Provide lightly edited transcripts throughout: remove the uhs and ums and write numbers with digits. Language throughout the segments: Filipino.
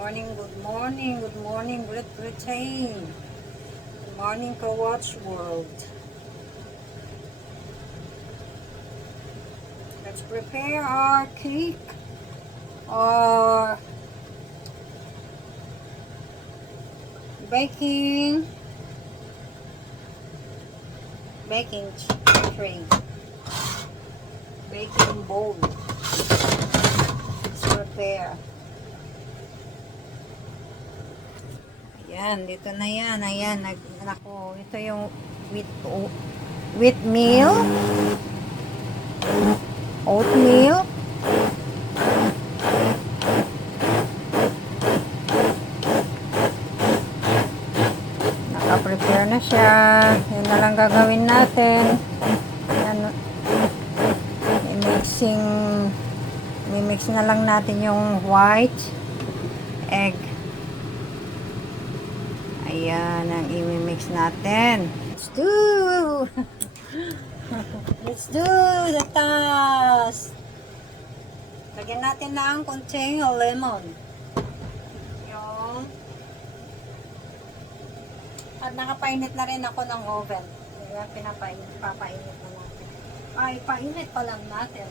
Good morning, Great Britain. Good morning, Watch World. Let's prepare our cake or baking tray, baking bowl. Let's prepare. Ayan, dito na yan. Ayan, ako, ito yung wheat meal, oatmeal, naka-prepare na siya. Yan na lang gagawin natin. Ayan, i-mix na lang natin yung white egg. Ayan ang i-mix natin. Let's do the task. Lagyan natin ng konting lemon. Yung at nakapainit na rin ako ng oven. Kaya papainit na natin. Ay, painit pa lang natin.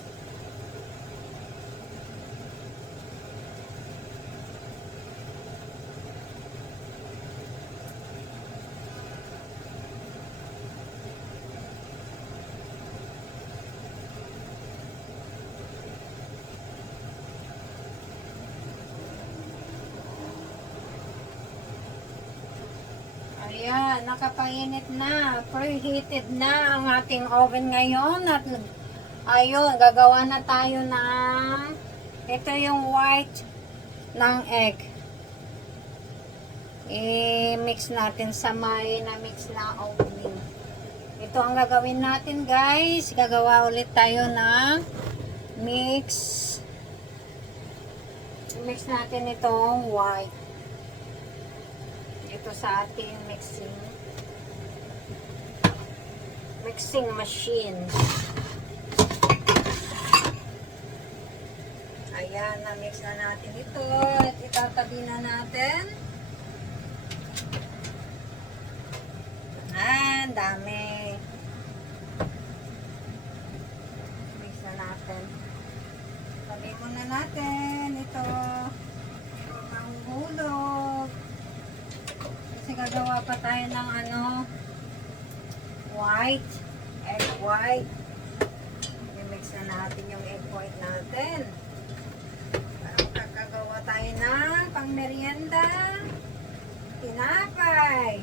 Ayan, nakapainit na, preheated na ang ating oven ngayon at ayun, gagawa na tayo ng ito yung white ng egg. I-mix natin sa may na-mix na oatmeal. Ito ang gagawin natin, guys. Gagawa ulit tayo ng mix natin itong white. Ito sa ating mixing machine. Ayan, na-mix na natin ito at itatabi na natin. Ayan, dami. Mix na natin. Tabi muna natin ito. Ang hulog. Kasi gagawa pa tayo ng egg white. I-mix na natin yung egg white natin. Para magagawa tayo ng pang-merienda. Tinapay.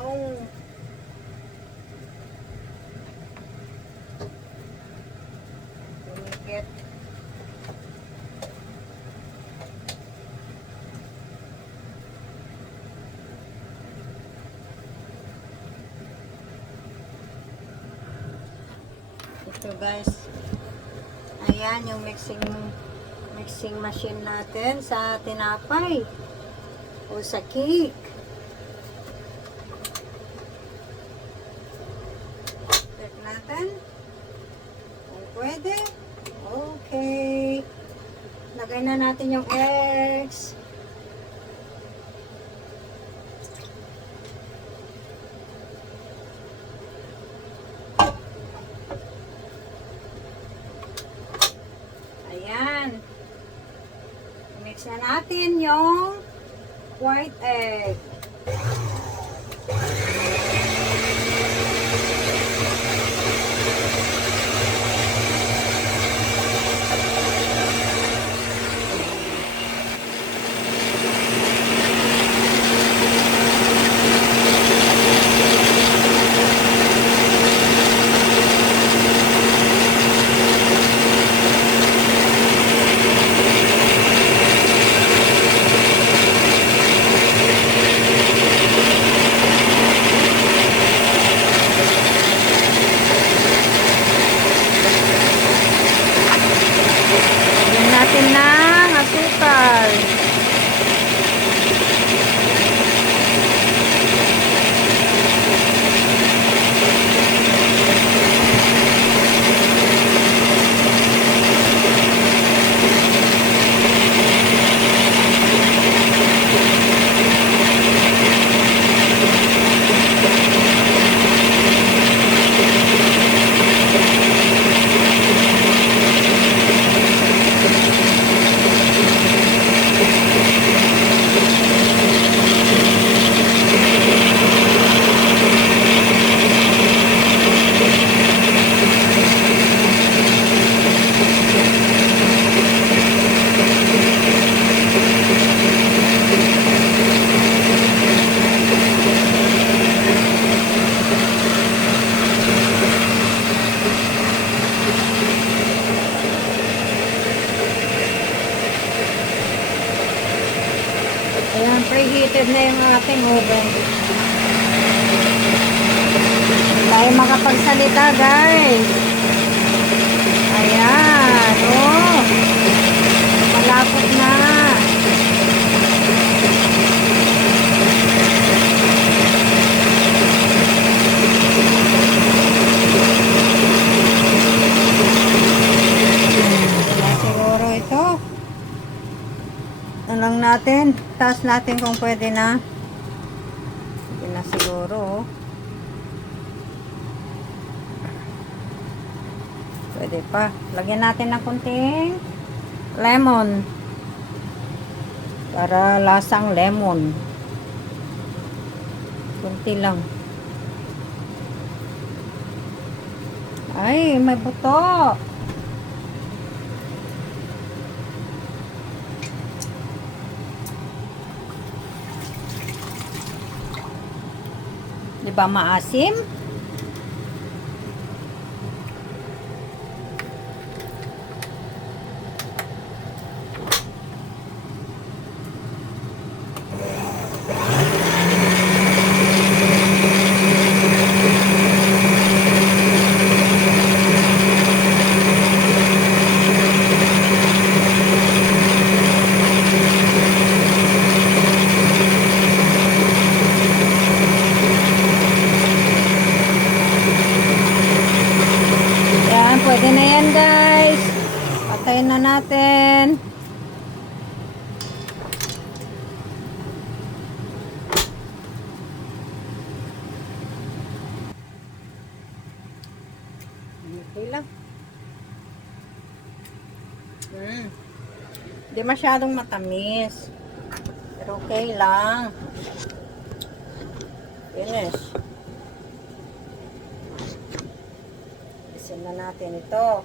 Oh. Tumikit. Ito guys, ayan yung mixing machine natin sa tinapay o sa cake. Check natin kung pwede. Okay, lagay na natin yung eggs. Ayan. Mix na natin yung white egg. Ayan, preheated na yung ating oven. Tayo makapagsalita, guys. Ayan, oh. Malapot na. Siguro ito. Ano lang natin, taas natin kung pwede na. Hindi na siguro. Pwede pa. Lagyan natin ng kunting lemon. Para lasang lemon. Kunti lang. Ay, may buto. Di ba maasim? Pwede na yan, guys. Patayin na natin. Okay lang. Hindi masyadong matamis. Pero okay lang. Finish. Isin na natin ito.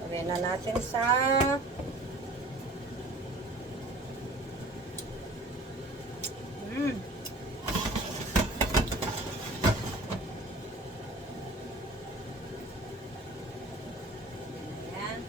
Lagyan na natin sa Ayan.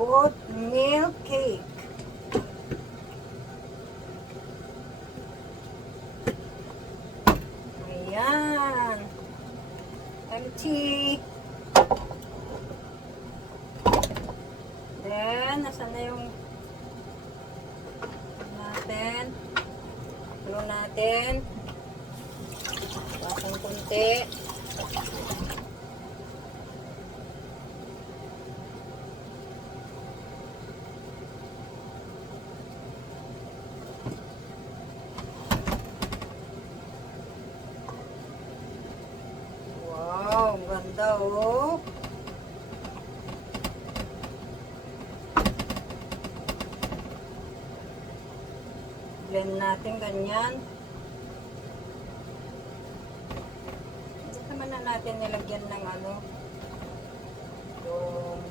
Oatmeal cake. Ayan. Empty. Then, nasa na yung natin. Tulo natin. Bakang kunti. Wow, ganda oh. Blend natin ganyan. Hindi naman na natin nilagyan ng ano. Yung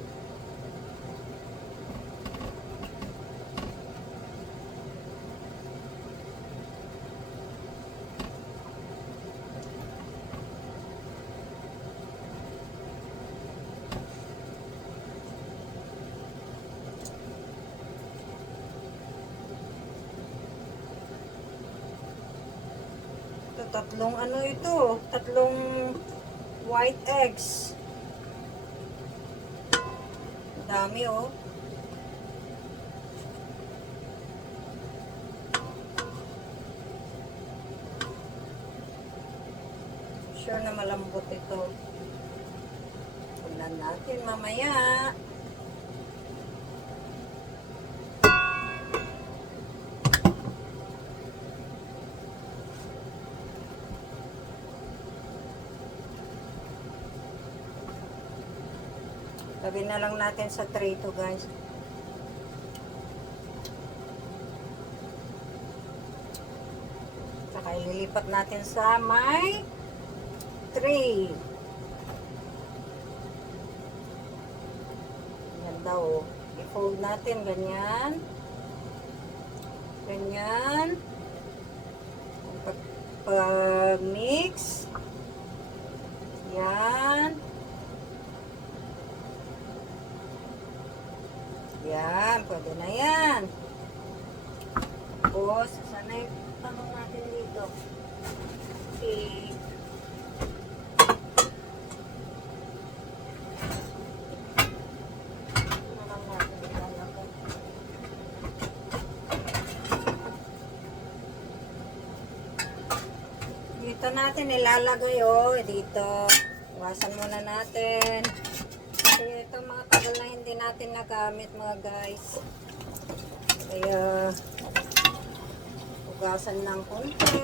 tatlong ano ito, tatlong white eggs. Dami oh. Sure na malambot ito. Tingnan natin mamaya. Tabi na lang natin sa tray to, guys. Saka ililipat natin sa may tray. Ganda oh. I-fold natin ganyan. Ganyan. Pag-mix. Yan. Yan, pwede na yan. Tapos, sana yung tanong natin dito. Okay. Dito natin ilalagay dito. Iwasan muna natin. Kasi ito mga tagal na hindi natin nagamit mga guys. Kaya hugasan ng konti.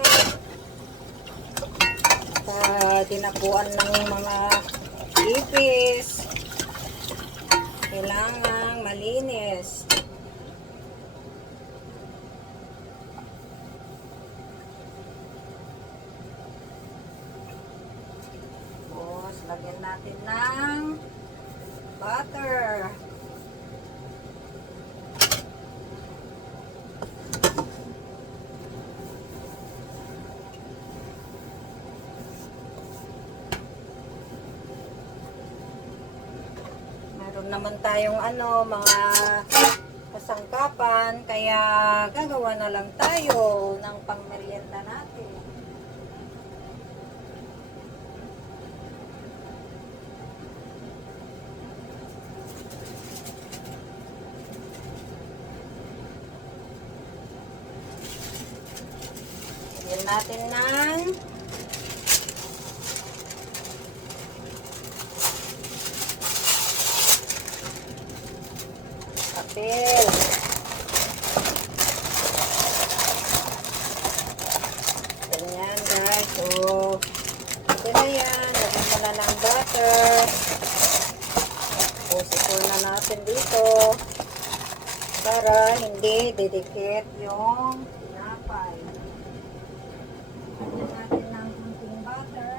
Tinapuan ng mga ipis. Kailangan malinis. Tapos lagyan natin ng butter. Meron naman tayong mga kasangkapan, kaya gagawa na lang tayo ng pangmeryenda natin. Lagyan natin ng papel. Ganyan guys. So, ito na yan. Lagyan mo na ng butter. Tapos, ipul na natin dito para hindi didikit yung tinapay. Lagyan natin ng kunting butter.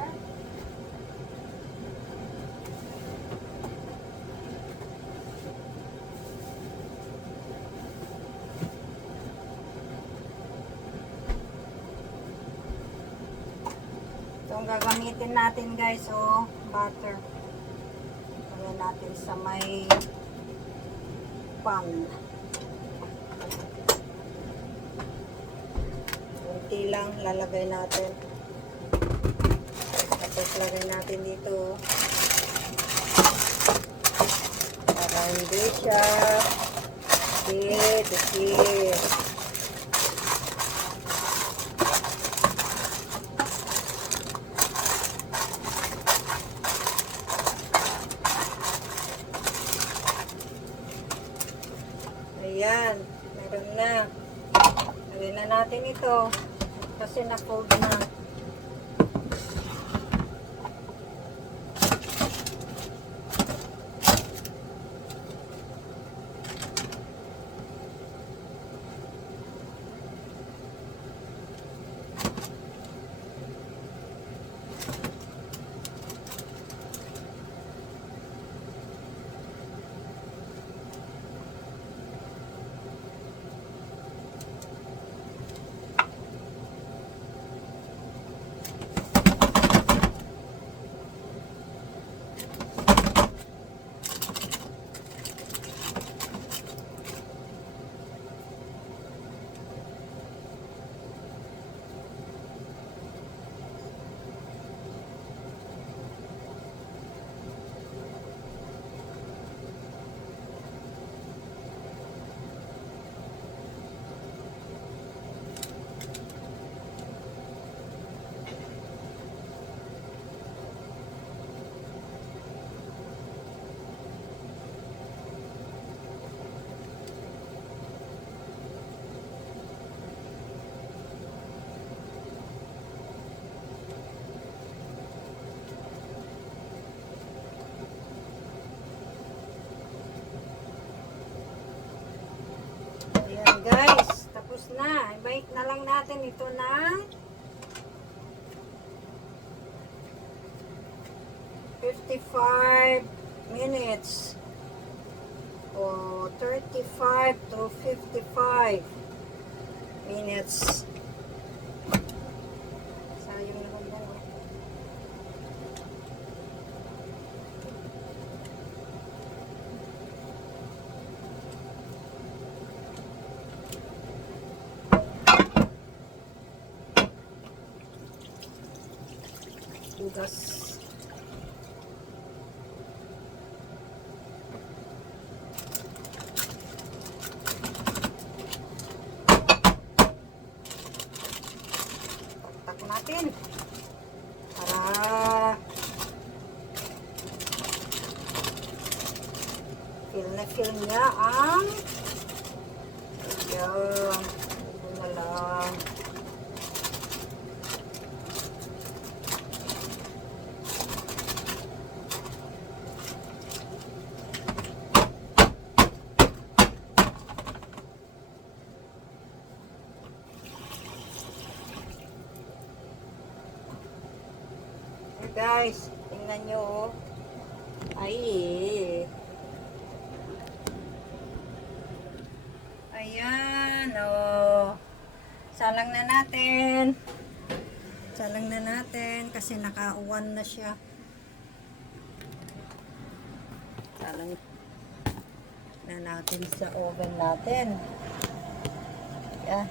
Ito ang gagamitin natin guys, butter. Lagyan natin sa may pan. Kunti lang lalagay natin. Tapos lagay natin dito para hindi siya dikit. Ayan, meron na. Lagyan na natin ito kasi na-fold na. I-bake na lang natin ito ng 55 minutes o 35 to 55 minutes. Sayang naman ba? Bugas. Tak natin para feel niya ang ayan, ito na lang. Guys, tingnan nyo. Ay. Ayan, oh. Salang na natin. Salang na natin kasi naka-1 na siya. Salang na natin sa oven natin. Ayan.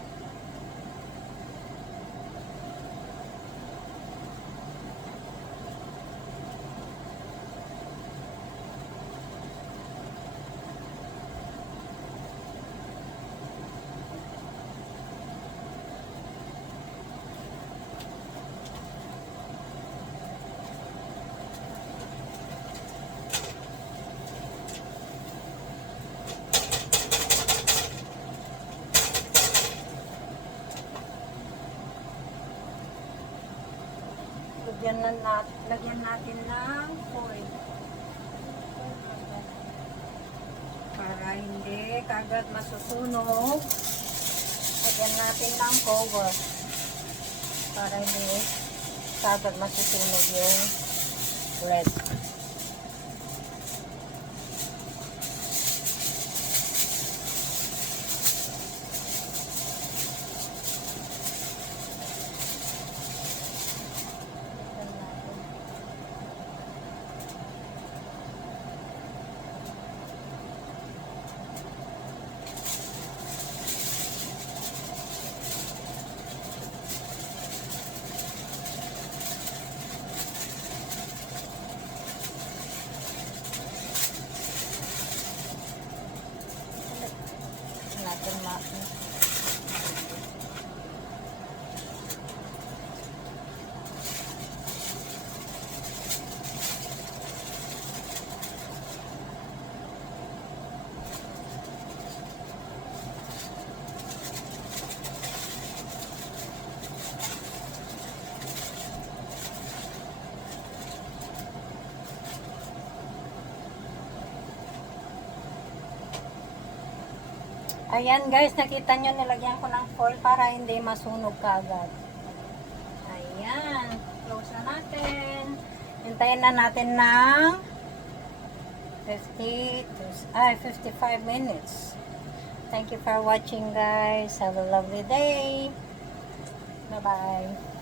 Lagyan natin ng foil para hindi kagad masusunog. Lagyan natin ng cover para hindi kagad masusunog yung bread. Natin Ayan guys, nakita nyo nilagyan ko ng foil para hindi masunog kaagad. Ayan, close na natin. Hintayin na natin ng 55 minutes. Thank you for watching guys. Have a lovely day. Bye bye.